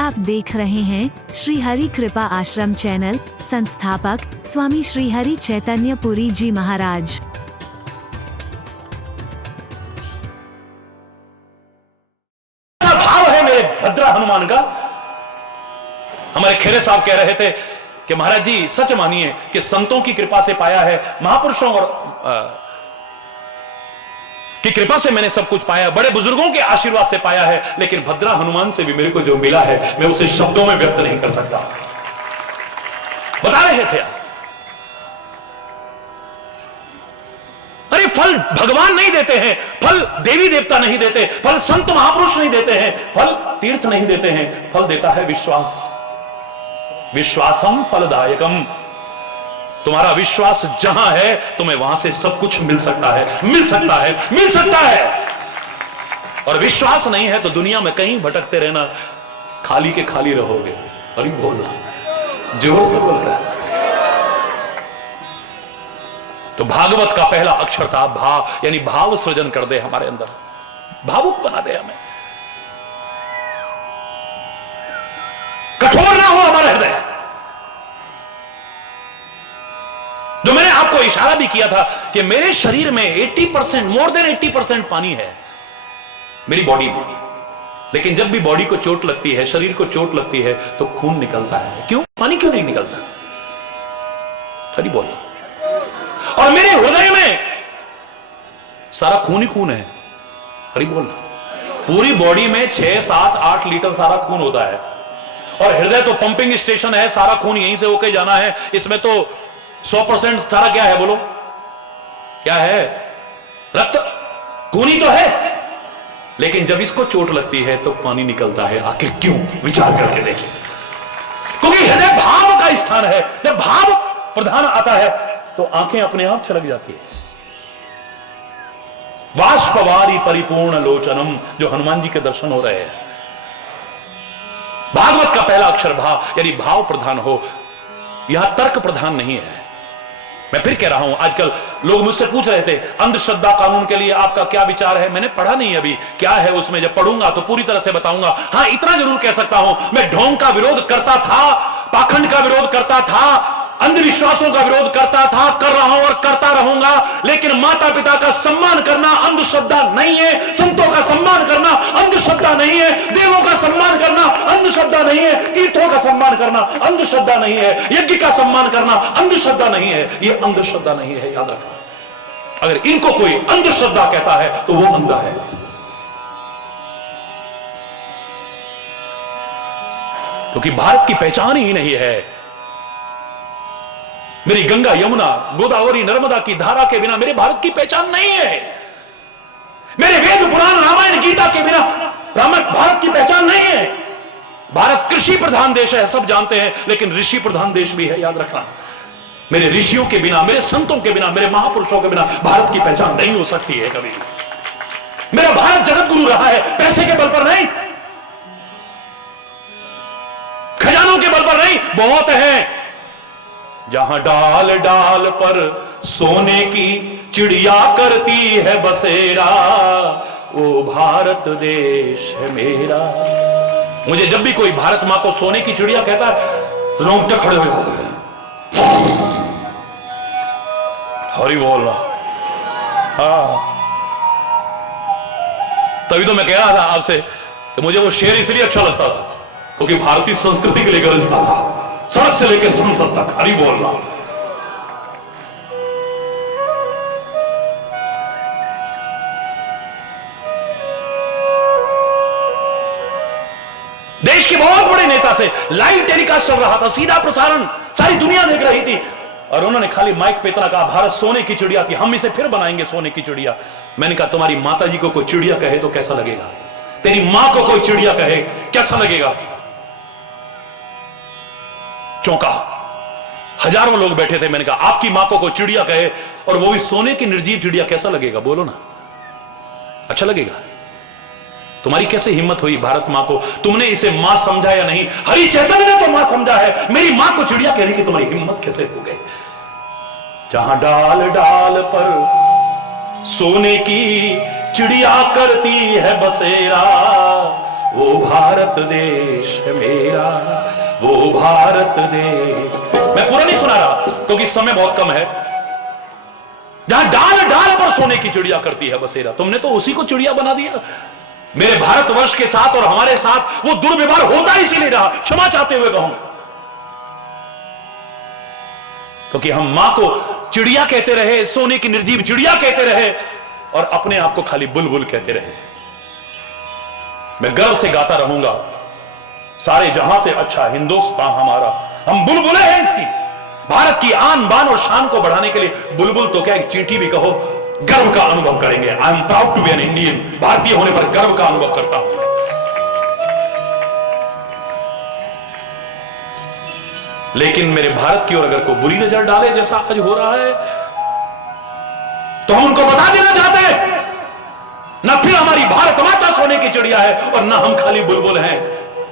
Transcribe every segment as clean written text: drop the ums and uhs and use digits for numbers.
आप देख रहे हैं श्री हरि कृपा आश्रम चैनल। संस्थापक स्वामी श्री हरि चैतन्य पुरी जी महाराज। भाव है मेरे भद्रा हनुमान का। हमारे खेरे साहब कह रहे थे कि महाराज जी सच मानिए कि संतों की कृपा से पाया है, महापुरुषों और की कृपा से मैंने सब कुछ पाया, बड़े बुजुर्गों के आशीर्वाद से पाया है, लेकिन भद्रा हनुमान से भी मेरे को जो मिला है मैं उसे शब्दों में व्यक्त नहीं कर सकता। बता रहे थे आप, अरे फल भगवान नहीं देते हैं, फल देवी देवता नहीं देते, फल संत महापुरुष नहीं देते हैं, फल तीर्थ नहीं देते हैं, फल देता है विश्वास। विश्वासम फलदायकम। तुम्हारा विश्वास जहां है तुम्हें वहां से सब कुछ मिल सकता है, मिल सकता है, मिल सकता है। और विश्वास नहीं है तो दुनिया में कहीं भटकते रहना, खाली के खाली रहोगे। अरे बोलना जोर से बोल रहा है। तो भागवत का पहला अक्षर था भा, यानी भाव सृजन कर दे हमारे अंदर, भावुक बना दे हमें, कठोर ना हो हमारा हृदय। जो मैंने आपको इशारा भी किया था कि मेरे शरीर में 80%, मोर देन 80% पानी है मेरी बॉडी में, लेकिन जब भी बॉडी को चोट लगती है, शरीर को चोट लगती है तो खून निकलता है। क्यों? पानी क्यों नहीं निकलता? सही बोलना। और मेरे हृदय में सारा खून ही खून है। सही बोलना। पूरी बॉडी में 6, 7, 8 लीटर सारा खून होता है, और हृदय तो पंपिंग स्टेशन है, सारा खून यहीं से होके जाना है। इसमें तो 100% सारा क्या है बोलो? क्या है? रक्त, खून ही तो है। लेकिन जब इसको चोट लगती है तो पानी निकलता है। आखिर क्यों? विचार करके देखिए। क्योंकि हृदय भाव का स्थान है। जब भाव प्रधान आता है तो आंखें अपने आप छलक जाती है। बाष्पवारी परिपूर्ण लोचनम, जो हनुमान जी के दर्शन हो रहे हैं। भागवत का पहला अक्षर भाव, यानी भाव प्रधान हो। यहां तर्क प्रधान नहीं है। मैं फिर कह रहा हूं, आजकल लोग मुझसे पूछ रहे थे अंधश्रद्धा कानून के लिए आपका क्या विचार है। मैंने पढ़ा नहीं अभी क्या है उसमें, जब पढ़ूंगा तो पूरी तरह से बताऊंगा। हां, इतना जरूर कह सकता हूं, मैं ढोंग का विरोध करता था, पाखंड का विरोध करता था, अंधविश्वासों का विरोध करता था, कर रहा हूं और करता रहूंगा। लेकिन माता पिता का सम्मान करना अंधश्रद्धा नहीं है, संतों का सम्मान करना अंधश्रद्धा नहीं है, देवों का सम्मान करना अंधश्रद्धा नहीं है, तीर्थों का सम्मान करना अंधश्रद्धा नहीं है, यज्ञ का सम्मान करना अंधश्रद्धा नहीं है। ये अंधश्रद्धा नहीं है, याद रखना। अगर इनको कोई अंधश्रद्धा कहता है तो वो अंधा है। क्योंकि भारत की पहचान ही नहीं है। मेरी गंगा, यमुना, गोदावरी, नर्मदा की धारा के बिना मेरे भारत की पहचान नहीं है। मेरे वेद, पुराण, रामायण, गीता के बिना भारत की पहचान नहीं है। भारत कृषि प्रधान देश है, सब जानते हैं, लेकिन ऋषि प्रधान देश भी है, याद रखना। मेरे ऋषियों के बिना, मेरे संतों के बिना, मेरे महापुरुषों के बिना भारत की पहचान नहीं हो सकती है कभी। मेरा भारत जगत गुरु रहा है, पैसे के बल पर नहीं, खजानों के बल पर नहीं। बहुत है जहां डाल डाल पर सोने की चिड़िया करती है बसेरा, वो भारत देश है मेरा। मुझे जब भी कोई भारत मां को सोने की चिड़िया कहता है, रोंगटे खड़े हो जाते हैं। हरि बोलना। हाँ, तभी तो मैं कह रहा था आपसे कि मुझे वो शेर इसलिए अच्छा लगता था क्योंकि भारतीय संस्कृति के लिए गरजता था, सड़क से लेकर संसद तक। हरि बोलना। देश के बहुत बड़े नेता से लाइव टेलीकास्ट चल रहा था, सीधा प्रसारण, सारी दुनिया देख रही थी, और उन्होंने खाली माइक पे इतना कहा, भारत सोने की चिड़िया थी, हम इसे फिर बनाएंगे सोने की चिड़िया। मैंने कहा, तुम्हारी माता जी को कोई चिड़िया कहे तो कैसा लगेगा? तेरी मां को कोई चिड़िया कहे कैसा लगेगा? चौंका। हजारों लोग बैठे थे। मैंने कहा, आपकी मां को कोई चिड़िया कहे, और वो भी सोने की निर्जीव चिड़िया, कैसा लगेगा? बोलो ना, अच्छा लगेगा? तुम्हारी कैसे हिम्मत हुई भारत मां को? तुमने इसे मां समझा या नहीं? हरि चैतन्य ने तो मां समझा है, मेरी मां को चिड़िया कहने की तुम्हारी हिम्मत कैसे हो गई? जहां डाल डाल पर सोने की चिड़िया करती है बसेरा, वो भारत भारत देश है मेरा, वो भारत देश। मैं पूरा नहीं सुना रहा क्योंकि समय बहुत कम है। जहां डाल डाल पर सोने की चिड़िया करती है बसेरा, तुमने तो उसी को चिड़िया बना दिया। मेरे भारतवर्ष के साथ और हमारे साथ वो दुर्व्यवहार होता इसीलिए रहा, क्षमा चाहते हुए कहूं, क्योंकि हम मां को चिड़िया कहते रहे, सोने की निर्जीव चिड़िया कहते रहे और अपने आप को खाली बुलबुल कहते रहे। मैं गर्व से गाता रहूंगा, सारे जहां से अच्छा हिंदुस्तान हमारा, हम बुलबुलें हैं इसकी। भारत की आन बान और शान को बढ़ाने के लिए बुलबुल तो क्या, एक चींटी भी कहो, गर्व का अनुभव करेंगे। I am proud to be an Indian, भारतीय होने पर गर्व का अनुभव करता हूं। लेकिन मेरे भारत की ओर अगर कोई बुरी नजर डाले जैसा आज हो रहा है, तो हम उनको बता देना चाहते हैं, ना फिर हमारी भारत माता सोने की चिड़िया है और ना हम खाली बुलबुल हैं।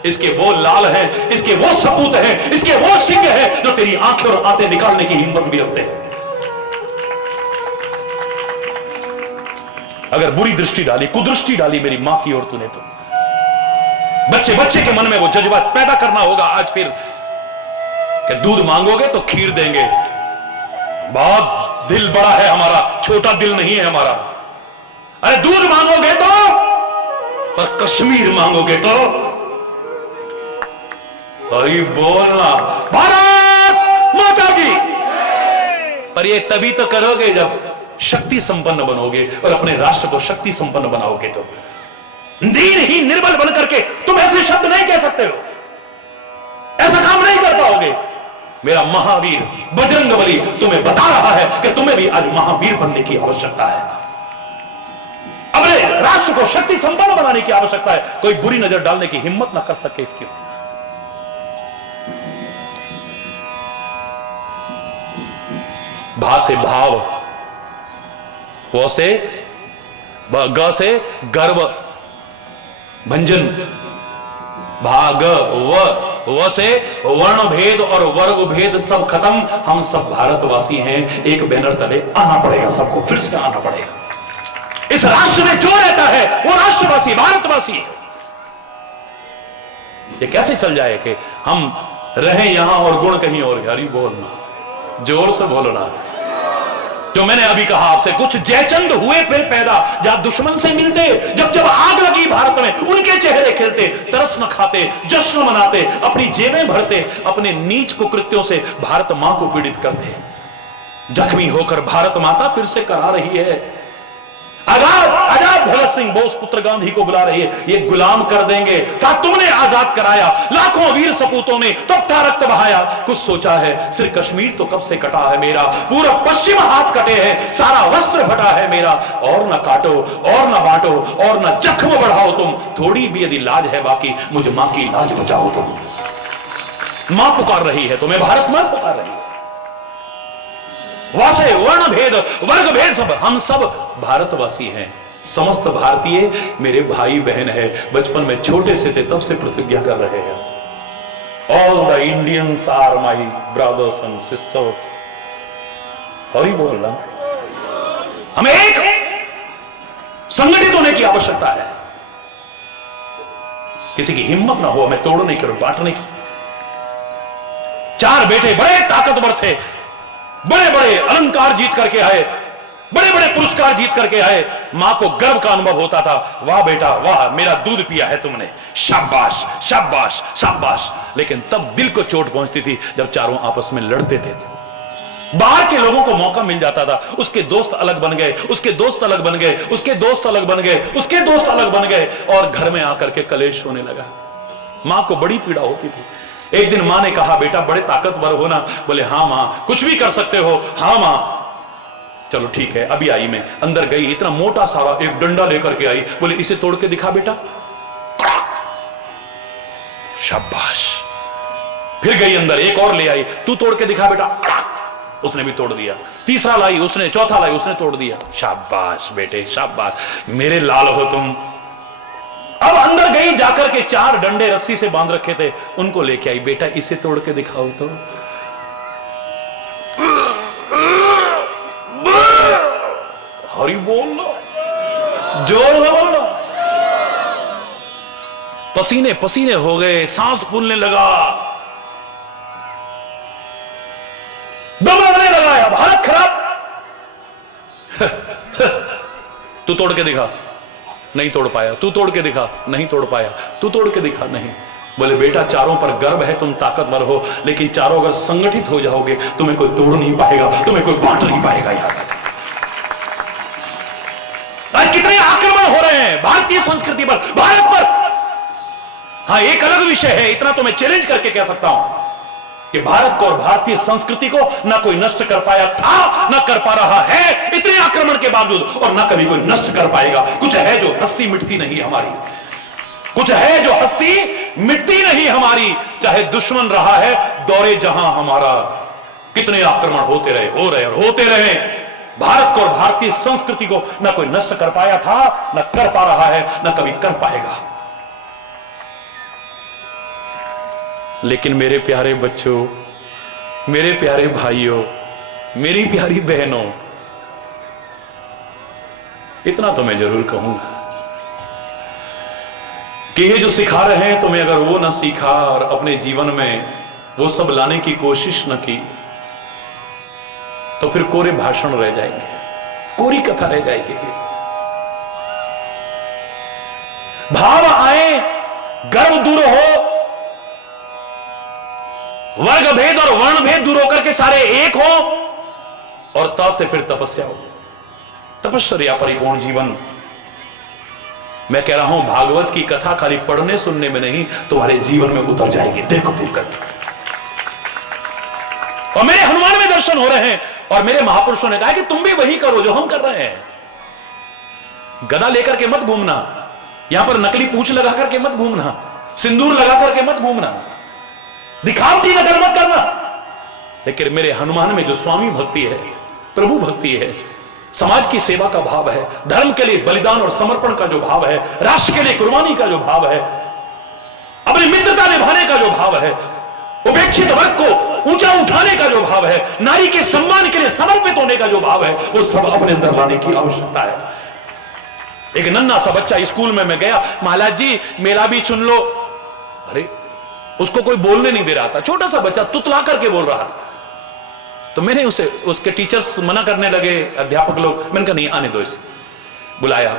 इसके वो लाल हैं, इसके वो सपूत हैं, इसके वो सिंह हैं जो तेरी आंखें और आंतें निकालने की हिम्मत भी रखते हैं। अगर बुरी दृष्टि डाली, कुदृष्टि डाली मेरी मां की ओर तूने, तो बच्चे बच्चे के मन में वो जज्बात पैदा करना होगा आज फिर कि दूध मांगोगे तो खीर देंगे। बहुत दिल बड़ा है हमारा, छोटा दिल नहीं है हमारा। अरे दूध मांगोगे तो, पर कश्मीर मांगोगे तो, अरे बोलना भारत माता की। पर ये तभी तो करोगे जब शक्ति संपन्न बनोगे और अपने राष्ट्र को शक्ति संपन्न बनाओगे। तो दीनहीन निर्बल बन करके तुम ऐसे शब्द नहीं कह सकते हो, ऐसा काम नहीं कर पाओगे। मेरा महावीर बजरंगबली तुम्हें बता रहा है कि तुम्हें भी आज महावीर बनने की आवश्यकता है, अपने राष्ट्र को शक्ति संपन्न बनाने की आवश्यकता है। कोई बुरी नजर डालने की हिम्मत ना कर सके इसकी। भा से भाव, वो से ग से गर्व भंजन, भाग व से वर्ण भेद और वर्ग भेद सब खत्म। हम सब भारतवासी हैं, एक बैनर तले आना पड़ेगा, सबको फिर से आना पड़ेगा। इस राष्ट्र में जो रहता है वो राष्ट्रवासी, भारतवासी है। ये कैसे चल जाए कि हम रहें यहां और गुण कहीं और? हरी बोलना, जोर से बोलना। जो मैंने अभी कहा आपसे, कुछ जयचंद हुए फिर पैदा, जहां दुश्मन से मिलते, जब जब आग लगी भारत में उनके चेहरे खिलते, तरस न खाते, जश्न मनाते, अपनी जेबें भरते, अपने नीच कुकृत्यों से भारत मां को पीड़ित करते। जख्मी होकर भारत माता फिर से करा रही है, आजाद भगत सिंह बोस पुत्र गांधी को बुला रही है, ये गुलाम कर देंगे। कहा तुमने आजाद कराया, लाखों वीर सपूतों ने तब था रक्त बहाया। कुछ सोचा है, सिर्फ कश्मीर तो कब से कटा है मेरा, पूरा पश्चिम हाथ कटे हैं, सारा वस्त्र फटा है मेरा। और न काटो और न बांटो और न जख्म बढ़ाओ तुम, थोड़ी भी यदि लाज है बाकी, मुझ मां की लाज बचाओ तुम। मां पुकार रही है तुम्हें, भारत मां पुकार रही है। वासे वर्ण भेद वर्ग भेद सब, हम सब भारतवासी हैं। समस्त भारतीय मेरे भाई बहन है। बचपन में छोटे से थे तब से प्रतिज्ञा कर रहे हैं, all the Indians are my brothers and sisters. और ही बोलना, हमें एक संगठित होने की आवश्यकता है। किसी की हिम्मत ना हो हमें तोड़ने की और बांटने की। चार बेटे बड़े ताकतवर थे, बड़े बड़े अलंकार जीत करके आए, बड़े बड़े पुरस्कार जीत करके आए। मां को गर्व का अनुभव होता था, वाह बेटा वाह, मेरा दूध पिया है तुमने, शाबाश शाबाश शाबाश। लेकिन तब दिल को चोट पहुंचती थी जब चारों आपस में लड़ते थे। बाहर के लोगों को मौका मिल जाता था, उसके दोस्त अलग बन गए, उसके दोस्त अलग बन गए, उसके दोस्त अलग बन गए, उसके दोस्त अलग बन गए, और घर में आकर के कलेश होने लगा। मां को बड़ी पीड़ा होती थी। एक दिन मां ने कहा, बेटा बड़े ताकतवर हो ना? बोले हाँ मां, कुछ भी कर सकते हो? हाँ मां। चलो ठीक है। अभी आई मैं, अंदर गई, इतना मोटा सारा एक डंडा लेकर के आई, बोले इसे तोड़ के दिखा बेटा। शाबाश। फिर गई अंदर, एक और ले आई, तू तोड़ के दिखा बेटा। उसने भी तोड़ दिया। तीसरा लाई उसने, चौथा लाई उसने, तोड़ दिया। शाबाश बेटे शाबाश, मेरे लाल हो तुम। अब अंदर गई, जाकर के 4 डंडे रस्सी से बांध रखे थे, उनको लेके आई, बेटा इसे तोड़ के दिखाओ तो। हरि बोल लो, जोर से बोल लो। पसीने पसीने हो गए, सांस फूलने लगा, दम लगने लगा, अब हालत खराब। तू तोड़ के दिखा, नहीं तोड़ पाया। तू तोड़ के दिखा, नहीं तोड़ पाया। तू तोड़ के दिखा, नहीं। बोले बेटा चारों पर गर्व है, तुम ताकतवर हो, लेकिन चारों अगर संगठित हो जाओगे तुम्हें कोई तोड़ नहीं पाएगा, तुम्हें कोई बांट नहीं पाएगा। यार आज कितने आक्रमण हो रहे हैं भारतीय संस्कृति पर, भारत पर। हाँ, एक अलग विषय है, इतना तो मैं चैलेंज करके कह सकता हूं कि भारत को और भारतीय संस्कृति को ना कोई नष्ट कर पाया था, ना कर पा रहा है, इतने आक्रमण के बावजूद, और ना कभी कोई नष्ट कर पाएगा। कुछ है जो हस्ती मिटती नहीं हमारी, कुछ है जो हस्ती मिटती नहीं हमारी, चाहे दुश्मन रहा है दौरे जहां हमारा। कितने आक्रमण होते रहे, हो रहे और होते रहे। भारत को और भारतीय संस्कृति को ना कोई नष्ट कर पाया था, ना कर पा रहा है, ना कभी कर पाएगा। लेकिन मेरे प्यारे बच्चों, मेरे प्यारे भाइयों, मेरी प्यारी बहनों, इतना तो मैं जरूर कहूंगा कि ये जो सिखा रहे हैं तुम्हें, अगर वो ना सीखा और अपने जीवन में वो सब लाने की कोशिश न की तो फिर कोरे भाषण रह जाएंगे, कोरी कथा रह जाएगी। भाव आए, गर्व दूर हो, वर्ग भेद और वर्ण भेद दूर होकर के सारे एक हो, और ता से फिर तपस्या हो, तपस्या परिपूर्ण जीवन। मैं कह रहा हूं भागवत की कथा खाली पढ़ने सुनने में नहीं, तुम्हारे जीवन में उतर जाएगी। देखो तुम करके, और मेरे हनुमान में दर्शन हो रहे हैं, और मेरे महापुरुषों ने कहा कि तुम भी वही करो जो हम कर रहे हैं। गदा लेकर के मत घूमना, यहां पर नकली पूंछ लगा करके मत घूमना, सिंदूर लगा करके मत घूमना, दिखावटी नकल मत करना। लेकिन मेरे हनुमान में जो स्वामी भक्ति है, प्रभु भक्ति है, समाज की सेवा का भाव है, धर्म के लिए बलिदान और समर्पण का जो भाव है, राष्ट्र के लिए कुर्बानी का जो भाव है, अपनी मित्रता निभाने का जो भाव है, उपेक्षित वर्ग को ऊंचा उठाने का जो भाव है, नारी के सम्मान के लिए समर्पित होने का जो भाव है, वो सब अपने अंदर लाने की आवश्यकता है। एक नन्हा सा बच्चा स्कूल में मैं गया, महाराज जी मेला भी चुन लो। अरे उसको कोई बोलने नहीं दे रहा था, छोटा सा बच्चा तुतला करके बोल रहा था। तो मैंने उसे, उसके टीचर्स मना करने लगे, अध्यापक लोग, मैंने कहा नहीं आने दो इसे। बुलाया,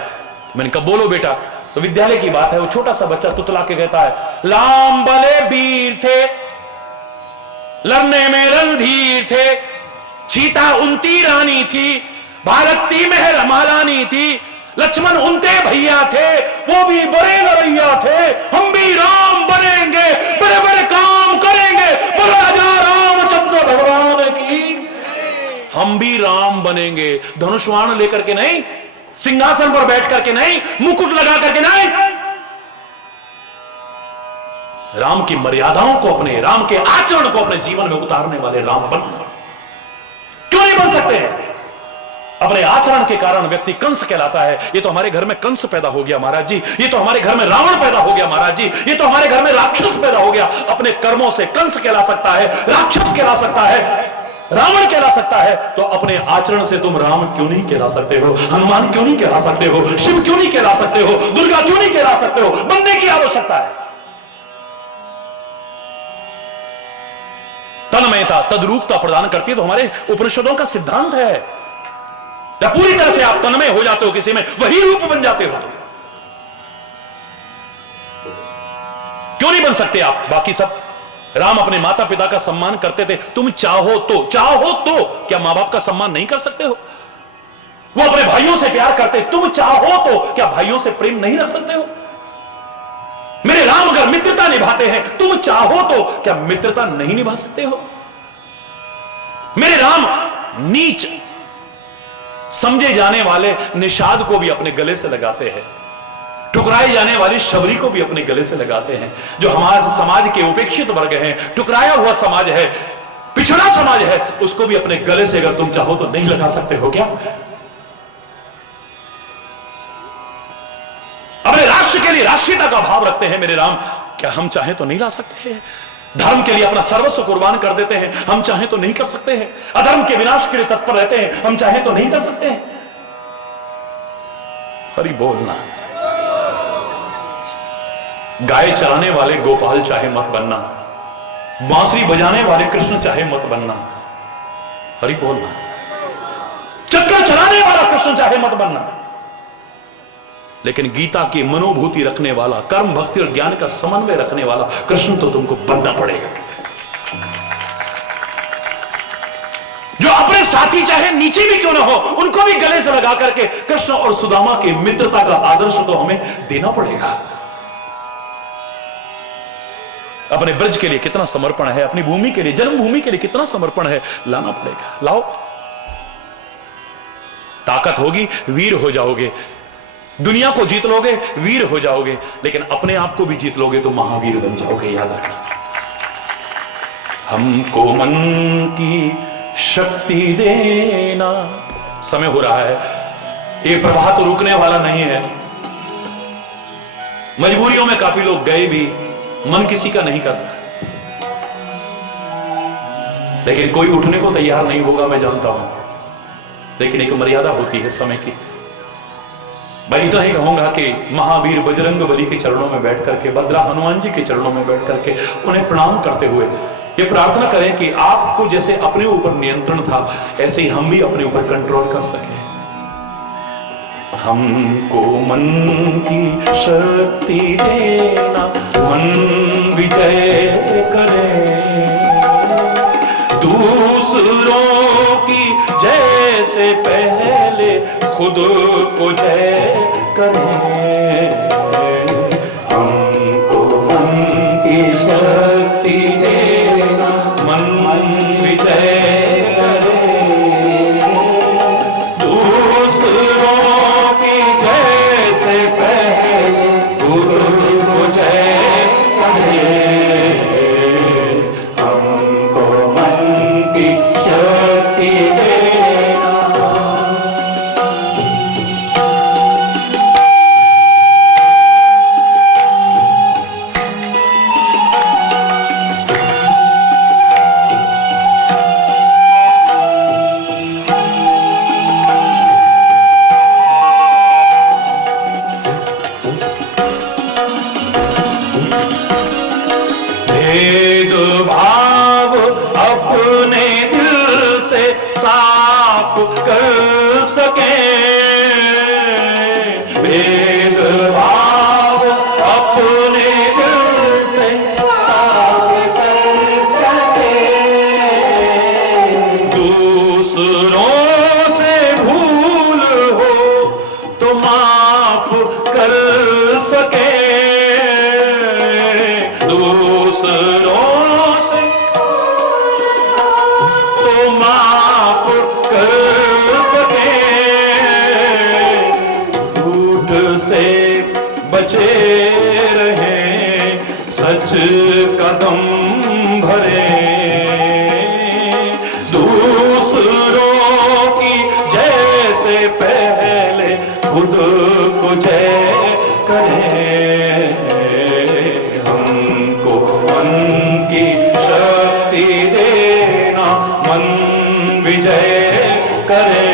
मैंने कहा बोलो बेटा। तो विद्यालय की बात है, वो छोटा सा बच्चा तुतला के कहता है, लाम बले वीर थे, लड़ने में रणधीर थे, सीता उनती रानी थी, भारती मेहर मालानी थी, लक्ष्मण उनते भैया थे, वो भी बड़े लड़ैया थे, हम भी राम बनेंगे, बड़े बड़े काम करेंगे, बोलो राजा रामचंद्र भगवान की। हम भी राम बनेंगे, धनुष्वाण लेकर के नहीं, सिंहासन पर बैठ करके नहीं, मुकुट लगा करके नहीं, राम की मर्यादाओं को अपने, राम के आचरण को अपने जीवन में उतारने वाले राम बनना। क्यों नहीं बन सकते हैं? अपने आचरण के कारण व्यक्ति कंस कहलाता है। ये तो हमारे घर में कंस पैदा हो गया महाराज जी, ये तो हमारे घर में रावण पैदा हो गया महाराज जी, ये तो हमारे घर में राक्षस पैदा हो गया। अपने कर्मों से कंस कहला सकता है, राक्षस कहला सकता है, रावण कहला सकता है, तो अपने आचरण से तुम राम क्यों नहीं कहला सकते हो, हनुमान क्यों नहीं कहला सकते हो, शिव क्यों नहीं कहला सकते हो, दुर्गा क्यों नहीं कहला सकते हो? बनने की आवश्यकता है। तन्मयता, तद्रूपता प्रदान करती है, तो हमारे उपनिषदों का सिद्धांत है। जब पूरी तरह से आप तन्मय हो जाते हो किसी में, वही रूप बन जाते हो। क्यों नहीं बन सकते आप? बाकी सब, राम अपने माता पिता का सम्मान करते थे, तुम चाहो तो क्या मां बाप का सम्मान नहीं कर सकते हो? वो अपने भाइयों से प्यार करते, तुम चाहो तो क्या भाइयों से प्रेम नहीं रख सकते हो? मेरे राम अगर मित्रता निभाते हैं, तुम चाहो तो क्या मित्रता नहीं निभा सकते हो? मेरे राम नीच समझे जाने वाले निषाद को भी अपने गले से लगाते हैं, ठुकराए जाने वाली शबरी को भी अपने गले से लगाते हैं। जो हमारे समाज के उपेक्षित वर्ग हैं, ठुकराया हुआ समाज है, पिछड़ा समाज है, उसको भी अपने गले से अगर तुम चाहो तो नहीं लगा सकते हो क्या? अपने राष्ट्र के लिए राष्ट्रीयता का भाव रखते हैं मेरे राम, क्या हम चाहें तो नहीं ला सकते हैं? धर्म के लिए अपना सर्वस्व कुर्बान कर देते हैं, हम चाहें तो नहीं कर सकते हैं? अधर्म के विनाश के लिए तत्पर रहते हैं, हम चाहें तो नहीं कर सकते हैं? हरि बोलना। गाय चराने वाले गोपाल चाहे मत बनना, बांसुरी बजाने वाले कृष्ण चाहे मत बनना, हरि बोलना, चक्र चलाने वाला कृष्ण चाहे मत बनना, लेकिन गीता की मनोभूति रखने वाला, कर्म भक्ति और ज्ञान का समन्वय रखने वाला कृष्ण तो तुमको बनना पड़ेगा। जो अपने साथी चाहे नीचे भी क्यों ना हो, उनको भी गले से लगा करके कृष्ण और सुदामा की मित्रता का आदर्श तो हमें देना पड़ेगा। अपने ब्रज के लिए कितना समर्पण है, अपनी भूमि के लिए, जन्मभूमि के लिए कितना समर्पण है, लाना पड़ेगा। लाओ, ताकत होगी, वीर हो जाओगे, दुनिया को जीत लोगे, वीर हो जाओगे, लेकिन अपने आप को भी जीत लोगे तो महावीर बन जाओगे। याद रखना, हमको मन की शक्ति देना। समय हो रहा है, ये प्रवाह तो रुकने वाला नहीं है। मजबूरियों में काफी लोग गए भी, मन किसी का नहीं करता, लेकिन कोई उठने को तैयार नहीं होगा, मैं जानता हूं, लेकिन एक मर्यादा होती है समय की। मैं इतना ही कहूंगा कि महावीर बजरंग बली के चरणों में बैठ करके, भद्रा हनुमान जी के चरणों में बैठ करके उन्हें प्रणाम करते हुए ये प्रार्थना करें कि आपको जैसे अपने ऊपर नियंत्रण था, ऐसे ही हम भी अपने ऊपर कंट्रोल कर सकें। हमको मन की शक्ति देना, मन विजय करे, दूसरों की जैसे पहले खुद को जय करे। हमको मन की शक्ति देना, मन विजय करे, दूसरों की जैसे पहले खुद को जय करे। हमको मन की शक्ति देना। भेदभाव अपने दिल से साफ कर सके, भेदभाव अपने दिल से साफ कर सके, दूसरों से भूल हो तो माफ कर सके, दूसरों से तो माफ कर सके, झूठ से बचे रहे, सच कदम भरे, दूसरों की जैसे पहले खुद को जय करे। हमको मन की शक्ति देना, मन विजय करे,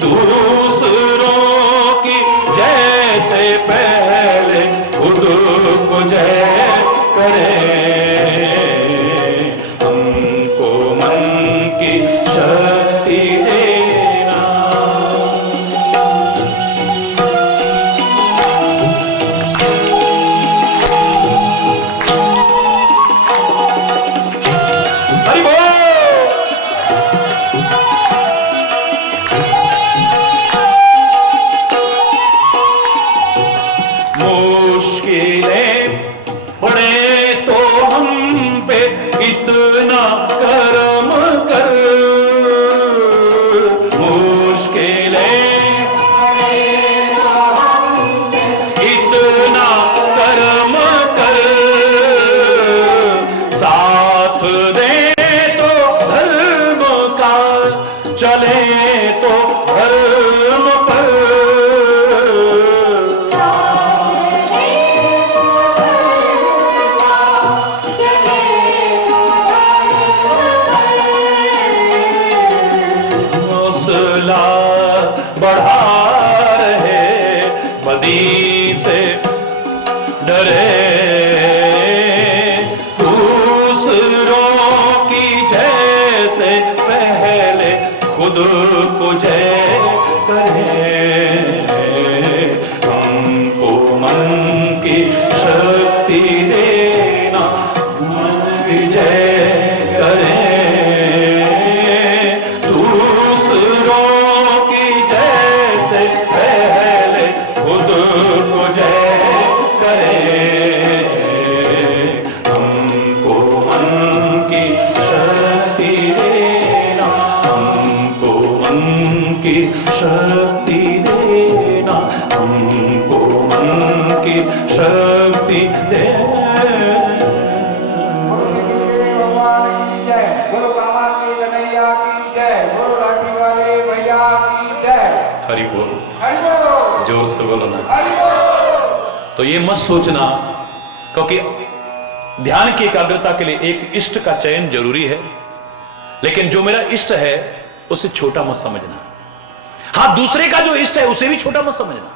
दूसरों की जैसे पहले खुद को जय करे। हमको मन की शक्ति देना। हरि बोल। मुश्किलें पड़े तो हम पे इतना कर्म कर, मुश्किलें इतना कर्म कर, साथ दे तो धर्म का, चले तो धर्म पर, डरे, दूसरों की जैसे पहले खुद को जय करे। हमको मन की शक्ति देना, मन विजय करे। दूसरों की जैसे पहले खुद को जय करे। हमको मन की शक्ति देना, हमको मन की शक्ति देना, हमको मन की शक्ति देना। हरि बोल, जोर से बोलो ना। तो ये मत सोचना, क्योंकि ध्यान की एकाग्रता के लिए एक इष्ट का चयन जरूरी है, लेकिन जो मेरा इष्ट है उसे छोटा मत समझना। हाँ, दूसरे का जो इष्ट है उसे भी छोटा मत समझना।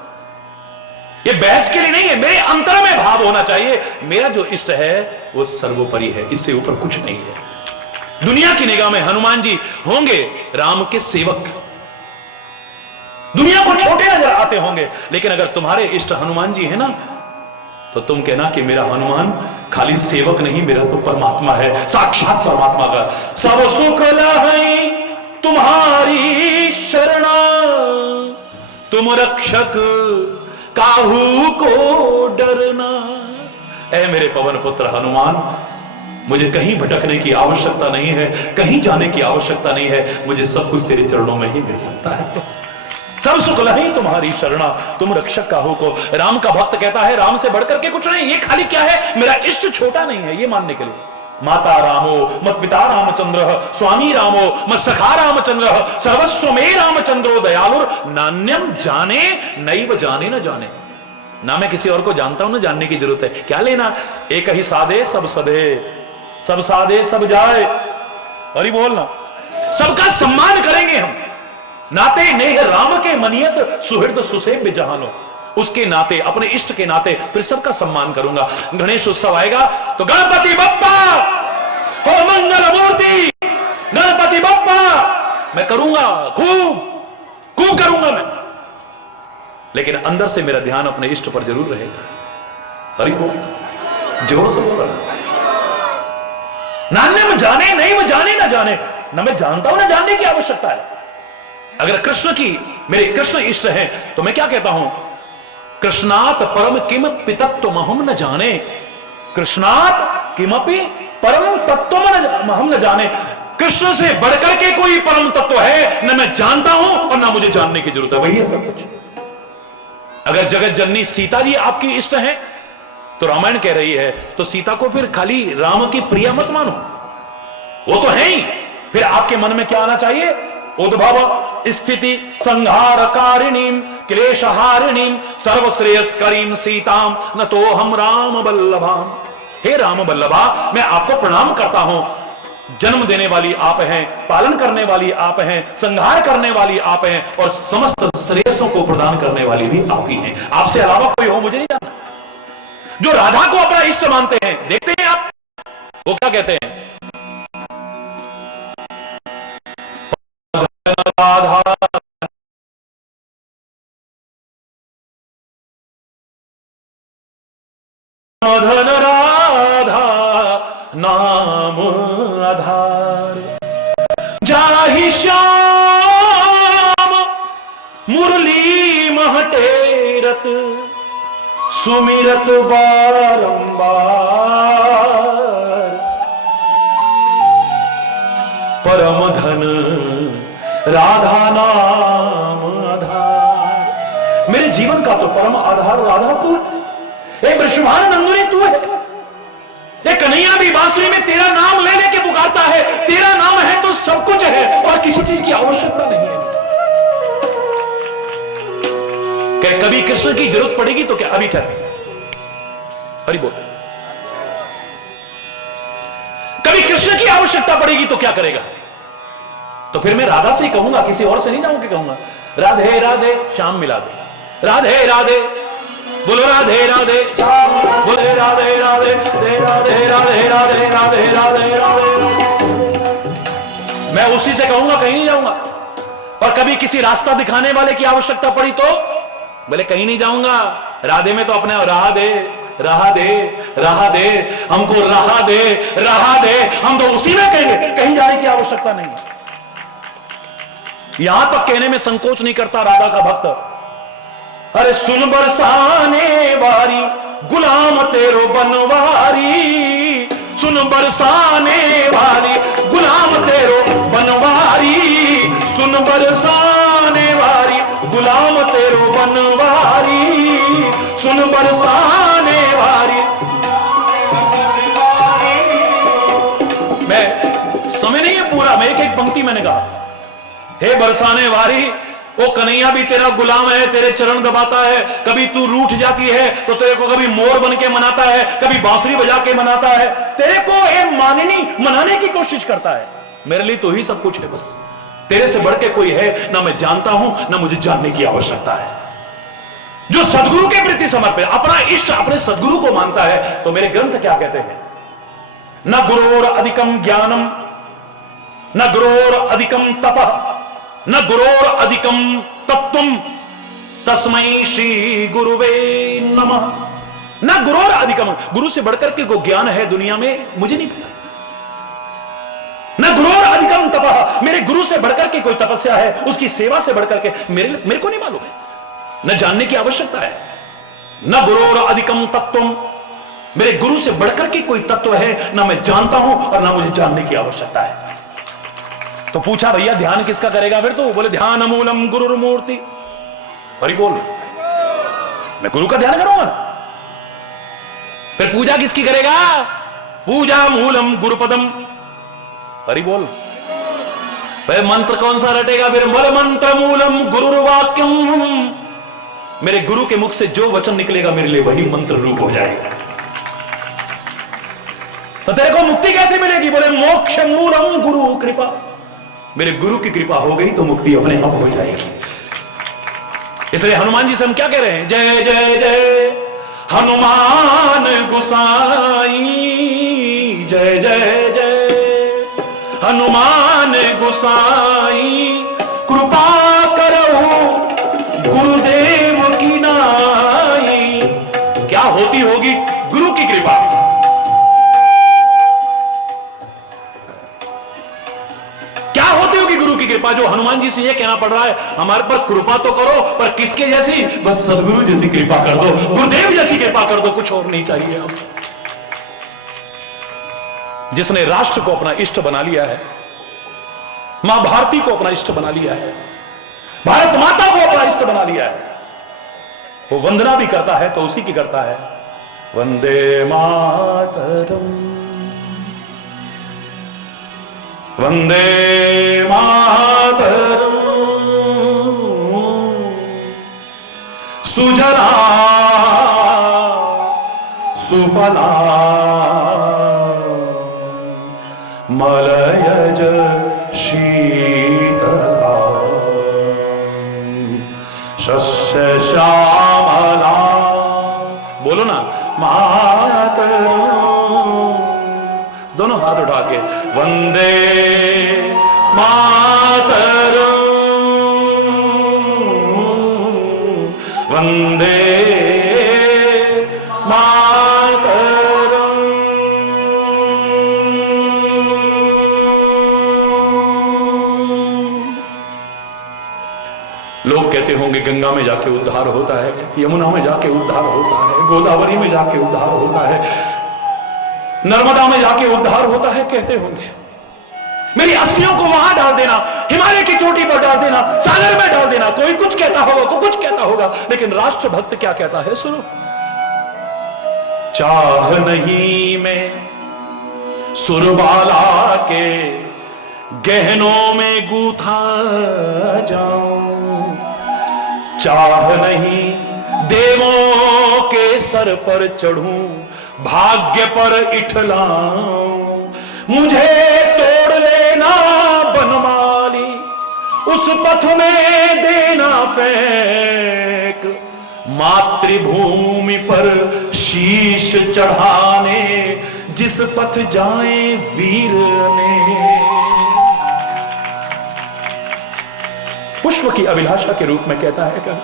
ये बहस के लिए नहीं है, मेरे अंतर में भाव होना चाहिए। मेरा जो इष्ट है वो सर्वोपरि है, इससे ऊपर कुछ नहीं है। दुनिया की निगाह में हनुमान जी होंगे राम के सेवक, दुनिया को छोटे नजर आते होंगे, लेकिन अगर तुम्हारे इष्ट हनुमान जी है ना, तो तुम कहना कि मेरा हनुमान खाली सेवक नहीं, मेरा तो परमात्मा है, साक्षात परमात्मा का। सब सुख लहई तुम्हारी शरणा, तुम रक्षक काहू को डरना। ऐ मेरे पवन पुत्र हनुमान, मुझे कहीं भटकने की आवश्यकता नहीं है, कहीं जाने की आवश्यकता नहीं है, मुझे सब कुछ तेरे चरणों में ही मिल सकता है। सब सुख लही तुम्हारी शरणा, तुम रक्षक काहू को। राम का भक्त कहता है राम से बढ़कर के कुछ नहीं। ये खाली क्या है, मेरा इष्ट छोटा नहीं है, ये मानने के लिए। माता रामो मत पिता रामचंद्र, स्वामी रामो मत सखा रामचंद्र, सर्वस्व में रामचंद्रो दयालुर, नान्यम जाने नैव जाने न जाने। ना मैं किसी और को जानता हूं, ना जानने की जरूरत है। क्या लेना, एक ही साधे सब सधे, सब साधे सब जाए। अरे बोलना, सबका सम्मान करेंगे हम। नाते नेह राम के मनियत, सुहृद सुसेव्य जहानो। उसके नाते, अपने इष्ट के नाते फिर सबका सम्मान करूंगा। गणेश उत्सव आएगा तो गणपति बप्पा हो मंगल मूर्ति, गणपति बप्पा मैं करूंगा, खूब खूब करूंगा मैं, लेकिन अंदर से मेरा ध्यान अपने इष्ट पर जरूर रहेगा। हरि बोल, जोर से बोल। नान्य में जाने नहीं, में जाने ना जाने, ना मैं जानता हूं ना जानने की आवश्यकता है। अगर कृष्ण की, मेरे कृष्ण इष्ट हैं, तो मैं क्या कहता हूं, कृष्णात परम किम पितत्व हम न जाने, कृष्णात किमपि परम तत्व हम न जाने। कृष्ण से बढ़कर के कोई परम तत्व है न मैं जानता हूं और ना मुझे जानने की जरूरत है, वही है सब कुछ। अगर जगत जननी सीता जी आपकी इष्ट हैं, तो रामायण कह रही है, तो सीता को फिर खाली राम की प्रिया मत मानो, वो तो है ही। फिर आपके मन में क्या आना चाहिए, उद्भव स्थिति संहार कारिणीम क्लेशहारिणीम सर्वश्रेयस्करीम सीताम न तो हम राम बल्लभाम। हे राम बल्लभा, मैं आपको प्रणाम करता हूं। जन्म देने वाली आप हैं, पालन करने वाली आप हैं, संहार करने वाली आप हैं, और समस्त श्रेयसों को प्रदान करने वाली भी आप ही हैं। आपसे अलावा कोई हो मुझे नहीं जानना। जो राधा को अपना इष्ट मानते हैं, देखते हैं आप, वो क्या कहते हैं, राधा मदन राधा नाम आधार, जाहि श्याम मुरली महटेरत, सुमिरत बारंबार, परम धन राधा नाम आधार। मेरे जीवन का तो परम आधार राधा तू है, एक ब्रजभान नंदुनी तू है। एक कन्हैया भी बांसुरी में तेरा नाम ले लेके पुकारता है, तेरा नाम है तो सब कुछ है और किसी चीज की आवश्यकता नहीं है। क्या कभी कृष्ण की जरूरत पड़ेगी तो क्या अभी ठहर, हरि बोल। कभी कृष्ण की आवश्यकता पड़ेगी तो क्या करेगा, तो फिर मैं राधा से ही कहूंगा, किसी और से नहीं जाऊंगा, कहूंगा राधे राधे श्याम मिला दे, राधे राधे बोलो, राधे राधे बोलो। उसी से कहूंगा कहीं नहीं जाऊंगा। और कभी किसी रास्ता दिखाने वाले की आवश्यकता पड़ी तो बोले कहीं नहीं जाऊंगा, राधे में तो अपने राह दे, राह दे, राह दे, हमको राह दे, राह दे, हम तो उसी में कहेंगे, कहीं जाने की आवश्यकता नहीं। यहां तक कहने में संकोच नहीं करता राधा का भक्त। अरे सुन बरसाने वारी गुलाम तेरो बनवारी, सुन बरसाने वाली गुलाम तेरो बनवारी, सुन बरसाने वाली गुलाम तेरो बनवारी, सुन बरसाने वाली। मैं समय नहीं है पूरा, मैं एक पंक्ति मैंने कहा, हे बरसाने वारी, वो कन्हैया भी तेरा गुलाम है, तेरे चरण दबाता है। कभी तू रूठ जाती है तो तेरे को कभी मोर बन के मनाता है, कभी बांसुरी बजा के मनाता है, तेरे को ये मनाने की कोशिश करता है। मेरे लिए तो ही सब कुछ है, बस तेरे से बढ़ के कोई है ना मैं जानता हूं, ना मुझे जानने की आवश्यकता है। जो सदगुरु के प्रति समर्पित, अपना इष्ट अपने सदगुरु को मानता है, तो मेरे ग्रंथ क्या कहते हैं, न गुरोर अधिकम ज्ञानम, न गुरोर अधिकम तपः, न गुरोर अधिकम तत्वम, तस्मै श्री गुरुवे नमः। न गुरोर अधिकम, गुरु से बढ़कर के को ज्ञान है दुनिया में मुझे नहीं पता। न गुरोर अधिकम तपः, मेरे गुरु से बढ़कर के कोई तपस्या है, उसकी सेवा से बढ़कर के मेरे को नहीं मालूम है, न जानने की आवश्यकता है। न गुरोर अधिकम तत्वम, मेरे गुरु से बढ़कर के कोई तत्व है ना मैं जानता हूं और ना मुझे जानने की आवश्यकता है। तो पूछा भैया ध्यान किसका करेगा फिर, तो बोले ध्यान मूलम गुरुर मूर्ति। हरि बोल, मैं गुरु का ध्यान करूंगा ना। फिर पूजा किसकी करेगा, पूजा मूलम गुरुपदम। हरि बोल, फिर मंत्र कौन सा रटेगा, फिर मल मंत्र मूलम गुरुर्वाक्यम। मेरे गुरु के मुख से जो वचन निकलेगा मेरे लिए वही मंत्र रूप हो जाएगा। तो तेरे को मुक्ति कैसे मिलेगी, बोले मोक्ष मूलम गुरु कृपा। मेरे गुरु की कृपा हो गई तो मुक्ति अपने आप हो जाएगी। इसलिए हनुमान जी से हम क्या कह रहे हैं, जय जय जय हनुमान गुसाई, जय जय जय हनुमान गुसाई, कृपा करो गुरुदेव की नाई। क्या होती होगी गुरु की कृपा, क्या होती होगी गुरु की कृपा, जो हनुमान जी से ये कहना पड़ रहा है हमारे पर कृपा तो करो, पर किसके जैसी, बस सदगुरु जैसी कृपा कर दो, गुरुदेव जैसी कृपा कर दो, कुछ और नहीं चाहिए आपसे। जिसने राष्ट्र को अपना इष्ट बना लिया है, मां भारती को अपना इष्ट बना लिया है, भारत माता को अपना इष्ट बना लिया है, वो वंदना भी करता है तो उसी की करता है, वंदे मातरम, वंदे मातरम, सुजला सुफला मलयज शीतला शस्य श्यामला। बोलो ना, मातरम, दोनों हाथ उठा के, वंदे मातरम, वंदे मातरम। लोग कहते होंगे गंगा में जाके उद्धार होता है, यमुना में जाके उद्धार होता है, गोदावरी में जाके उद्धार होता है, नर्मदा में जाके उद्धार होता है, कहते होंगे। मेरी अस्थियों को वहां डाल देना, हिमालय की चोटी पर डाल देना, सागर में डाल देना, कोई कुछ कहता होगा, कोई कुछ कहता होगा, लेकिन राष्ट्र भक्त क्या कहता है, सुनो। चाह नहीं मैं सुरबाला के गहनों में गूथा जाऊं, चाह नहीं देवों के सर पर चढ़ूं, भाग्य पर इठलाऊं, मुझे तोड़ लेना बनमाली, उस पथ में देना फेंक, मातृभूमि पर शीश चढ़ाने जिस पथ जाए वीर ने। पुष्प की अभिलाषा के रूप में कहता है कवि।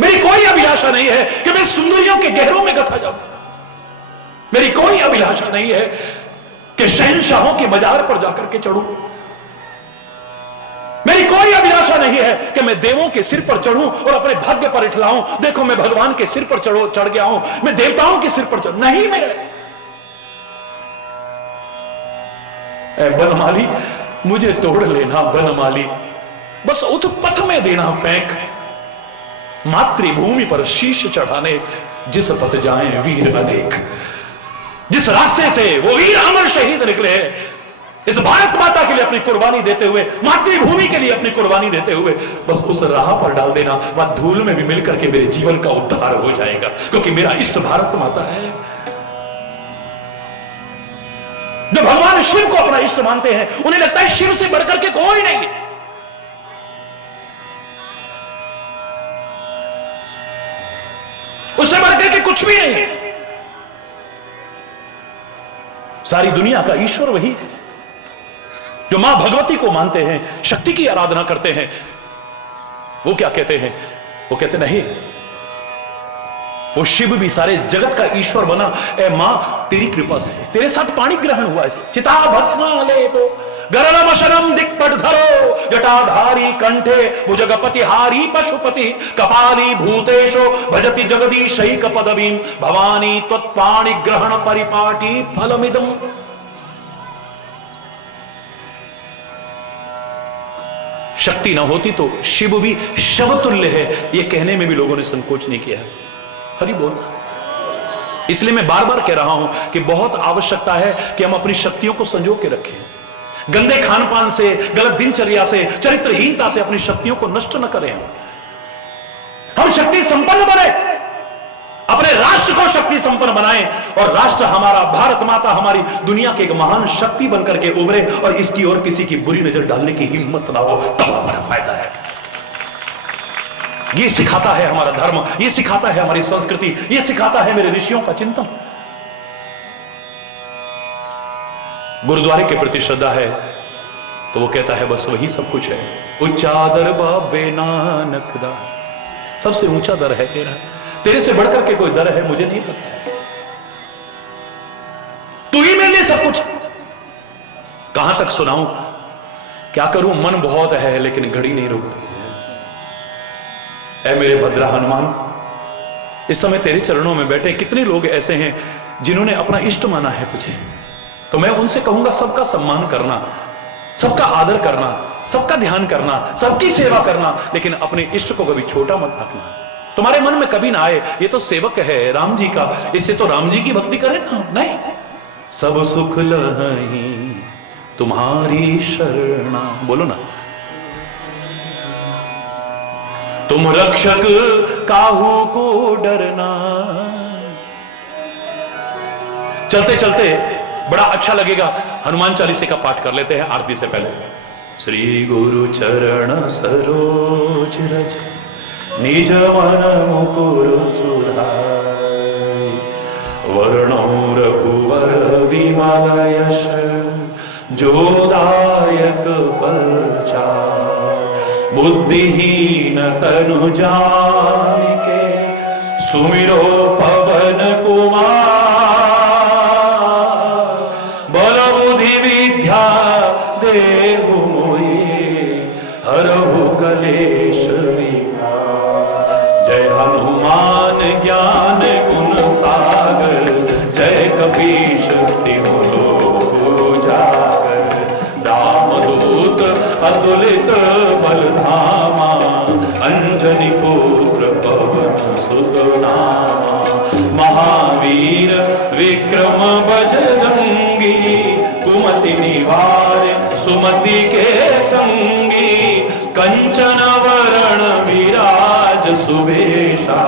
मेरी कोई अभिलाषा नहीं है कि मैं सुंदरियों के गहरों में गथा जाऊं। मेरी कोई अभिलाषा नहीं है कि शहंशाहों के बाजार पर जाकर के चढ़ूं। मेरी कोई अभिलाषा नहीं है कि मैं देवों के सिर पर चढ़ूं और अपने भाग्य पर इठलाऊं, देखो मैं भगवान के सिर पर चढ़ गया हूं, मैं देवताओं के सिर पर चढ़ नहीं। मेरे बनमाली मुझे तोड़ लेना बनमाली, बस उत्पथ में देना फेंक, मातृभूमि पर शीश चढ़ाने जिस पथ जाएं वीर अनेक। जिस रास्ते से वो वीर अमर शहीद निकले इस भारत माता के लिए अपनी कुर्बानी देते हुए, मातृभूमि के लिए अपनी कुर्बानी देते हुए, बस उस राह पर डाल देना, वह धूल में भी मिलकर के मेरे जीवन का उद्धार हो जाएगा, क्योंकि मेरा इष्ट भारत माता है। जो भगवान शिव को अपना इष्ट मानते हैं उन्हें लगता है शिव से बढ़कर के कोई नहीं है। उससे बढ़कर के कुछ भी नहीं है। सारी दुनिया का ईश्वर वही है। जो मां भगवती को मानते हैं, शक्ति की आराधना करते हैं, वो क्या कहते हैं? वो कहते नहीं, वो शिव भी सारे जगत का ईश्वर बना। ए मां तेरी कृपा से तेरे साथ पाणी ग्रहण हुआ है, चिता भस्म लेपो गरलम शरम दिक्पट धरो जटाधारी कंठे भुजगपति हारी पशुपति कपाली भूतेशो भजति जगदीशैक पदवीं भवानी त्वत्पाणि ग्रहण परिपाटी फलमिदम्। शक्ति न होती तो शिव भी शवतुल्य है, यह कहने में भी लोगों ने संकोच नहीं किया। हरि बोल। इसलिए मैं बार बार कह रहा हूं कि बहुत आवश्यकता है कि हम अपनी शक्तियों को संजो के रखें। गंदे खान पान से, गलत दिनचर्या से, चरित्रहीनता से अपनी शक्तियों को नष्ट न करें। हम शक्ति संपन्न बने, अपने राष्ट्र को शक्ति संपन्न बनाएं और राष्ट्र हमारा, भारत माता हमारी दुनिया की एक महान शक्ति बनकर के उभरे और इसकी ओर किसी की बुरी नजर डालने की हिम्मत ना हो, तब हमारा फायदा है। ये सिखाता है हमारा धर्म, ये सिखाता है हमारी संस्कृति, ये सिखाता है मेरे ऋषियों का चिंतन। गुरुद्वारे के प्रति श्रद्धा है तो वो कहता है बस वही सब कुछ है। ऊंचा दर बाबे नानक दा, सबसे ऊंचा दर है तेरा, तेरे से बढ़कर के कोई दर है मुझे नहीं पता, तू ही मेरे लिए सब कुछ। कहां तक सुनाऊं, क्या करूं, मन बहुत है लेकिन घड़ी नहीं रुकती है। ऐ मेरे भद्रा हनुमान, इस समय तेरे चरणों में बैठे कितने लोग ऐसे हैं जिन्होंने अपना इष्ट माना है तुझे, तो मैं उनसे कहूंगा सबका सम्मान करना, सबका आदर करना, सबका ध्यान करना, सबकी सेवा करना, लेकिन अपने इष्ट को कभी छोटा मत आंकना। तुम्हारे मन में कभी ना आए ये तो सेवक है राम जी का, इससे तो राम जी की भक्ति करें ना, नहीं। सब सुख लहई तुम्हारी शरणा, बोलो ना। तुम रक्षक काहू को डरना। चलते चलते बड़ा अच्छा लगेगा, हनुमान चालीसे का पाठ कर लेते हैं आरती से पहले। श्री गुरु चरण सरोज रज निज मन मुकुर सुधाई, वर्णो रघुवर विमल यश जो दायक फल चार, बुद्धिहीन तनु जानिके सुमिरो पवन कुमार, देहु मोहि हरहु कलेश विकार। जय हनुमान ज्ञान गुण सागर, जय कपीश तिहु लोक उजागर, रामदूत अतुलित बल धामा, अंजनी पुत्र पवन सुत नामा, महावीर विक्रम बजरंगी, कुमति निवार सुमति के संगी, कंचन वरण विराज सुवेशा,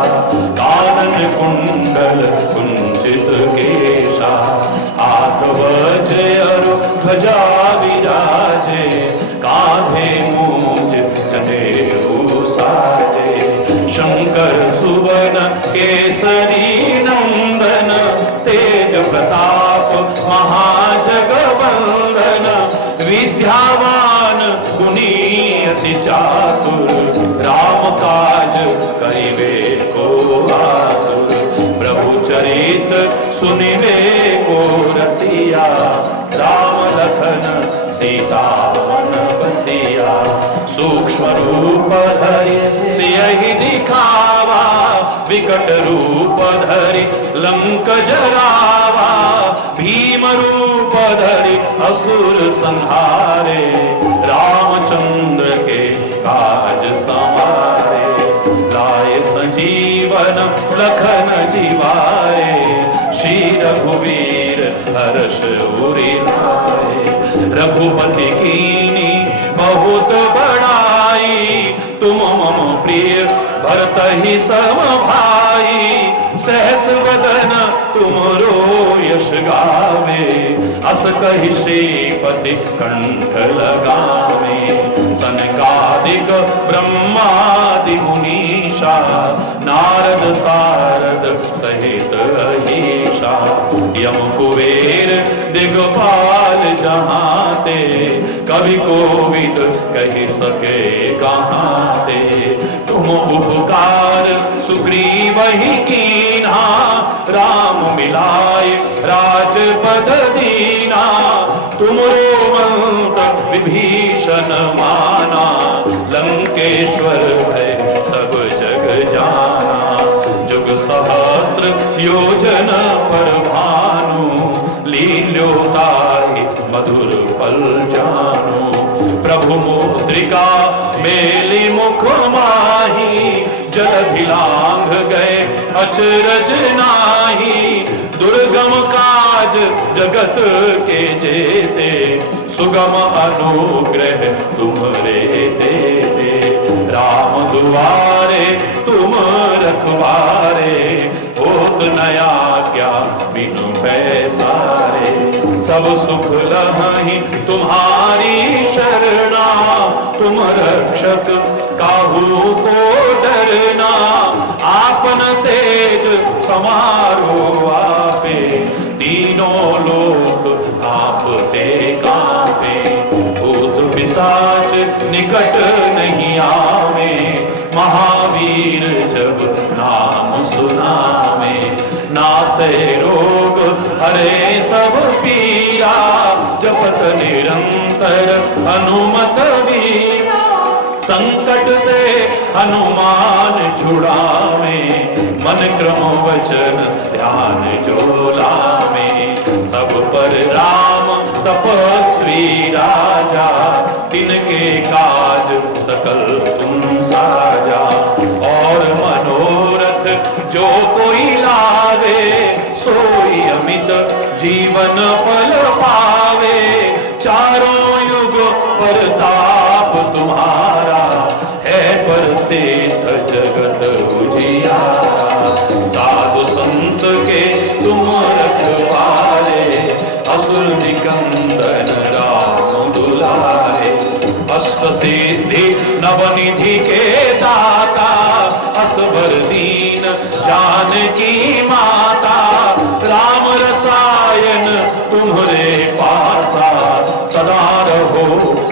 कानन कुंडल कुंचित केशा, हाथ वज्र ध्वजा विराजे, कांधे मूंज जनेऊ साजे, शंकर सुवन केसरी नंदन, तेज प्रताप महाजगवंदन, विद्यावान गुणी चातुर, राम काज करिवे को आतुर। प्रभु चरित सुनिवे को रसिया, राम लखन सीता मन बसिया। सूक्ष्म रूप धरि सियहि दिखावा, विकट रूप धरि लंक जरावा। भीम रूप धरि असुर संहारे, रामचंद्र के काज संवारे। लाए संजीवन लखन जीवाए, श्री रघुवीर हर्ष उरि लाए। रघुपति कीनी बहुत बड़ाई, तुम मम प्रिय भरतहि सम भाई। सहस वदन तुमरो यश गावे, अस कहि श्रीपति कंठ लगावे। सनकादिक ब्रह्मादि मुनीषा, नारद सारद सहित अहीशा। यम कुबेर दिगपाल जहाते, कवि कोविद कहि सके कहाँ ते। तुम उपकार सुग्रीव ही कीन्हा, राम मिलाए राजपद दीना। तुमरो मंत्र विभीषण माना, लंकेश्वर भय सब जग जाना। जुग सहस्त्र योजन पर भानु, लील्योताहि मधुर पल जानु। प्रभु मुद्रिका मेलि मुख माही, जलधि लांघ गए अचरज नाही। दुर्गम काज जगत के जेते, सुगम अनुग्रह तुम्हरे देते। राम दुआरे तुम रखवारे, होत नया क्या बिनु पैसारे। सब सुख लहहि तुम्हारी शरणा, तुम रक्षक काहू को डरना। आपन तेज समारो आपे, तीनों लोक आपते कांपे। भूत पिशाच निकट नहीं आवे, महावीर जब नाम सुनावे। नासै रोग हरे सब पीरा, जपत निरंतर हनुमत वीरा। संकट से हनुमान छुड़ावे, मन क्रम वचन ध्यान जो लावे। सब पर राम तपस्वी राजा, तिनके काज सकल तुम साजा। और मनोरथ जो कोई लावे, सोई अमित जीवन फल पावे। चारों युग परताप तुम्हारा, है प्रसिद्ध जगत उजियारा। साधु संत के तुम रखवारे, असुर निकंदन राम दुलारे। अष्ट सिद्धि नवनिधि के दाता, असबर दीन जानकी माता। राम रसायन तुम्हरे पासा, सदा रहो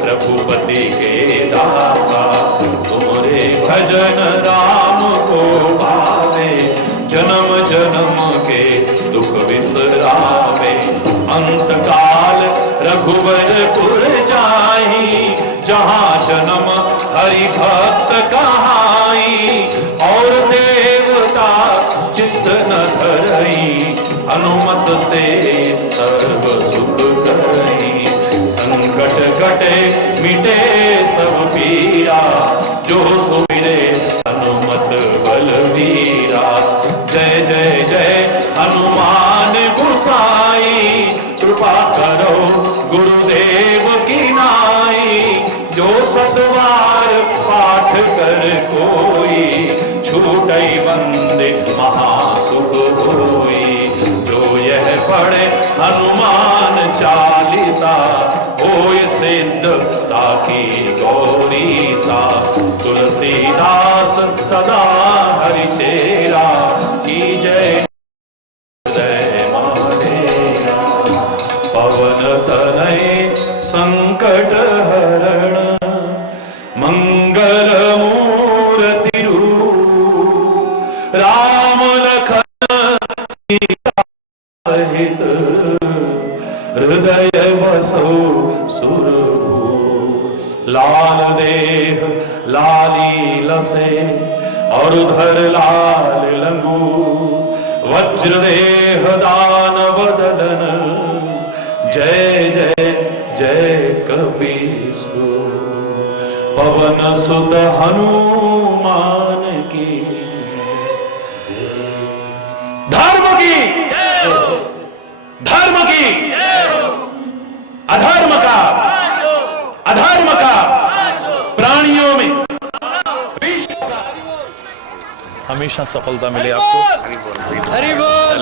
रघुपति के दासा। तुम्हारे भजन राम को भावे, जन्म जन्म के दुख बिसरावे। अंत काल रघुवरपुर जाहि, जहाँ जन्म हरि भक्त कहाई। और देवता चित्त न धरई, हनुमत से सर्व सुख करई। संकट कटे मिटे सब पीरा, जो सुमिरे हनुमत बलवीरा। जय जय जय हनुमान गोसाई, कृपा करो गुरुदेव की नाई। जो सतवार पाठ कर कोई, छूटई बंदे महासुख होई। जो यह पढ़े हनुमान चालीसा, होय सिद्ध साखी गौरी सा। तुलसीदास सदा हरि चेरा, की जय जय मारेरा। पवन तनय संकट हरण, मंगल सहित हृदय बसो सुर लाल देह लाली लसे और धर लाल लंगू वज्र देह दानव दलन जय जय जय कपीसु पवन सुत हनुमान की धर्म की अधर्म का प्राणियों में हमेशा सफलता मिले आपको। हरि बोल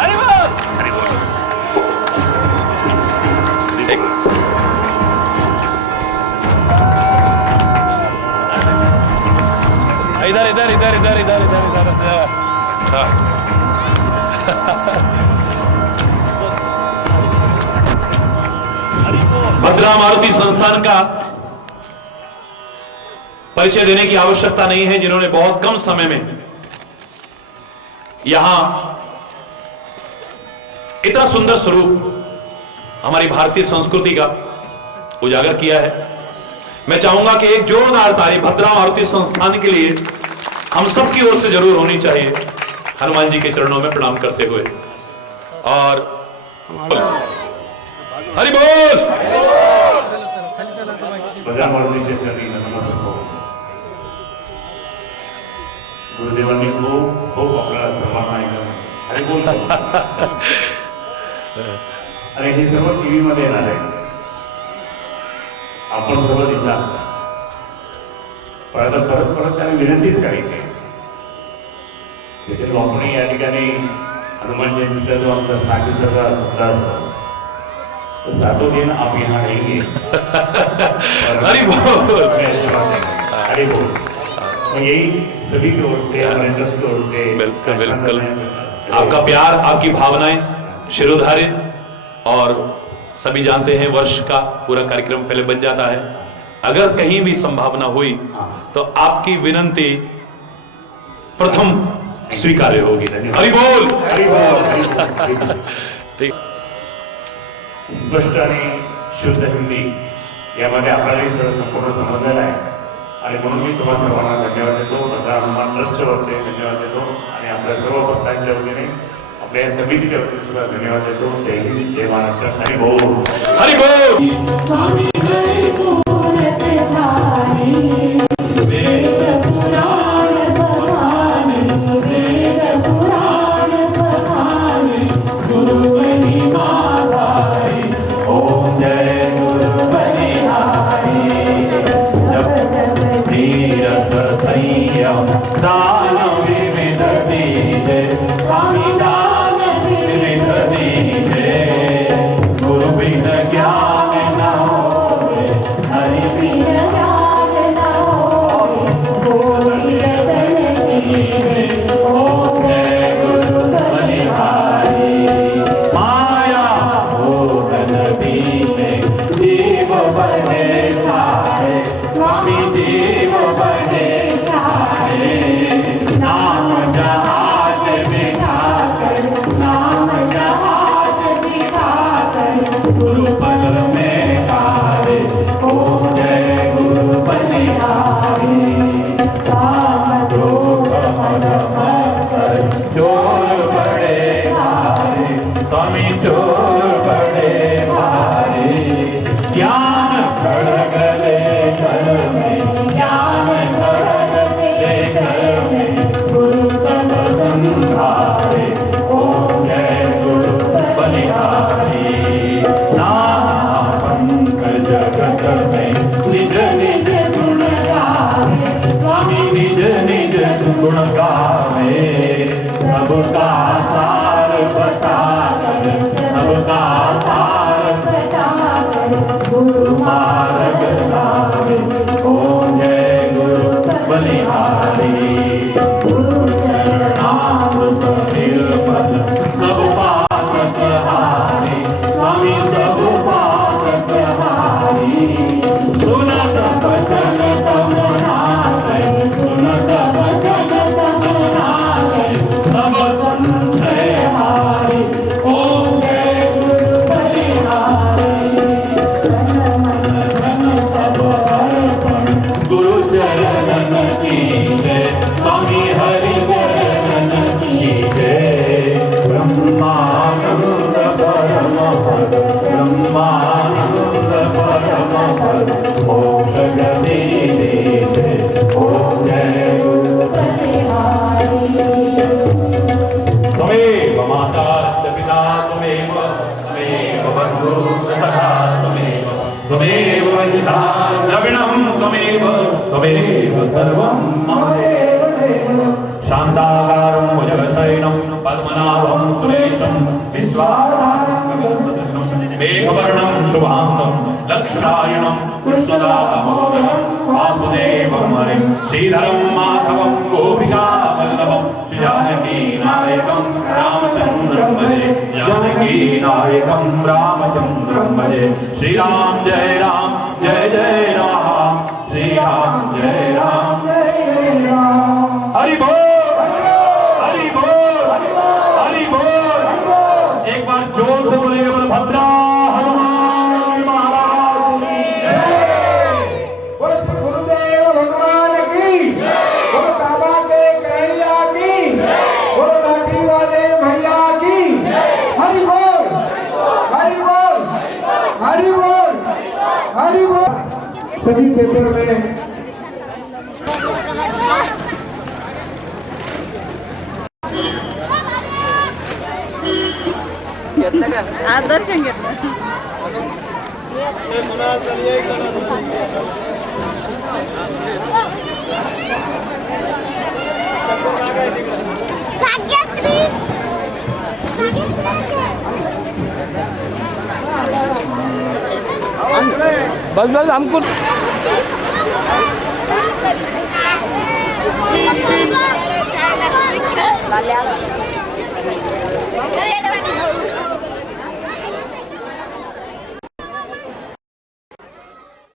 हरि बोल। इधर इधर इधर इधर इधर इधर इधर भद्रा मारुति संस्थान का परिचय देने की आवश्यकता नहीं है, जिन्होंने बहुत कम समय में यहां इतना सुंदर स्वरूप हमारी भारतीय संस्कृति का उजागर किया है। मैं चाहूंगा कि एक जोरदार ताली भद्रा मारुति संस्थान के लिए हम सब की ओर से जरूर होनी चाहिए, हनुमान जी के चरणों में प्रणाम करते हुए। और हरि बोल। भद्रा मारुतीच्या चरणी नतमस्तक हो। गुरुदेवांनी खूप आपल्याला सर्वांना एकदम हरि बोल आणि हे सर्व टीव्ही मध्ये येणार आहे, आपण सर्व दिसा। पण आता परत परत त्यांना विनंतीच करायची देखील आपण या ठिकाणी हनुमान जयंतीचा जो आमचा 60वा सप्ताह असतो तो 7 दिन आप यहाँ रहेंगे। हरि बोल हरि बोल। और यही सभी की ओर से हमारे ट्रस्ट की ओर से बिल्कुल बिल्कुल आपका प्यार, आपकी भावनाएं शिरोधार्य, और सभी जानते हैं वर्ष का पूरा कार्यक्रम पहले बन जाता है। अगर कहीं भी संभावना हुई तो आपकी विनंती प्रथम स्वीकार्य होगी। हरि बोल हरि बोल। ठीक। स्पष्ट आणि शुद्ध हिंदी यामध्ये आपल्यालाही सगळं संपूर्ण समजलेलं आहे आणि म्हणून मी तुम्हाला सर्वांना धन्यवाद देतो। भद्रा हनुमान ट्रस्टच्या वतीने धन्यवाद देतो आणि आपल्या सर्व भक्तांच्या वतीने आपल्या समितीच्या वतीने सुद्धा धन्यवाद देतो। जय हिंद जय महाराष्ट्र। हरि बोल हरि बोल। ज्ञान न होवे शान्ताकारं भुजगशयनं पद्मनाभं सुरेशं विश्वाधारं मेघवर्णं शुभाङ्गं लक्ष्मणायणं कृष्णदामोदरं वासुदेवं हरिं श्रीधरं माधवं गोपिकावल्लभं श्रीजानकीनायकं रामचन्द्रं भजे जानकीनायकं रामचन्द्रं भजे श्रीराम जय राम श्रीराम जय राम हरि बोल हरि बोल हरि बोल। एक बार जोर से बोलेंगे बलभद्रा हनुमान महाराज की जय। गुरुदेव भगवान की, बोलो बाबा के कन्हैया की, बोलो लाठी वाले भैया की। हरि बोल हरि बोल हरि बोल हरि बोल। सभी पेपर में दर्शन घेतलं बस बस हमको लाल्या